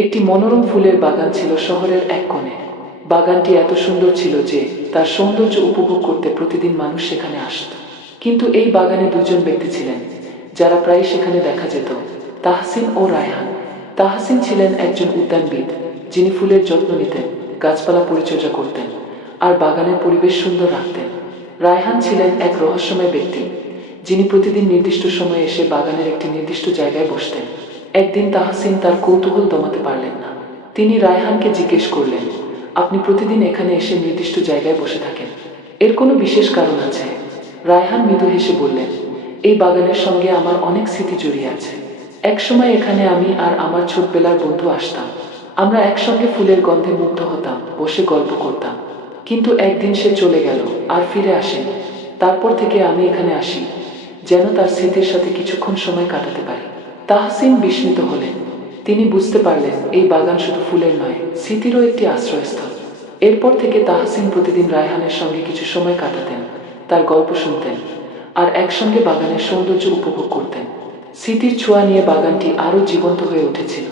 একটি মনোরম ফুলের বাগান ছিল শহরের এক কোণে। বাগানটি এত সুন্দর ছিল যে তার সৌন্দর্য উপভোগ করতে প্রতিদিন মানুষ সেখানে আসত। কিন্তু এই বাগানে দুজন ব্যক্তি ছিলেন যারা প্রায় সেখানে দেখা যেত, তাহসিন ও রায়হান। তাহসিন ছিলেন একজন উদ্যানবিদ, যিনি ফুলের যত্ন নিতেন, গাছপালা পরিচর্যা করতেন আর বাগানের পরিবেশ সুন্দর রাখতেন। রায়হান ছিলেন এক রহস্যময় ব্যক্তি, যিনি প্রতিদিন নির্দিষ্ট সময়ে এসে বাগানের একটি নির্দিষ্ট জায়গায় বসতেন। একদিন তাহসিন তার কৌতূহল দমাতে পারলেন না। তিনি রায়হানকে জিজ্ঞেস করলেন, আপনি প্রতিদিন এখানে এসে নির্দিষ্ট জায়গায় বসে থাকেন, এর কোনো বিশেষ কারণ আছে? রায়হান মৃদু হেসে বললেন, এই বাগানের সঙ্গে আমার অনেক স্মৃতি জড়িয়ে আছে। একসময় এখানে আমি আর আমার ছোটবেলার বন্ধু আসতাম। আমরা একসঙ্গে ফুলের গন্ধে মুগ্ধ হতাম, বসে গল্প করতাম। কিন্তু একদিন সে চলে গেল, আর ফিরে আসেনি। তারপর থেকে আমি এখানে আসি, যেন তার স্মৃতির সাথে কিছুক্ষণ সময় কাটাতে পারি। তাহসিন বিস্মিত হলেন। তিনি বুঝতে পারলেন এই বাগান শুধু ফুলের নয়, স্মৃতিরও একটি আশ্রয়স্থল। এরপর থেকে তাহসিন প্রতিদিন রায়হানের সঙ্গে কিছু সময় কাটাতেন, তার গল্প শুনতেন আর একসঙ্গে বাগানের সৌন্দর্য উপভোগ করতেন। স্মৃতির ছোঁয়া নিয়ে বাগানটি আরও জীবন্ত হয়ে উঠেছিল।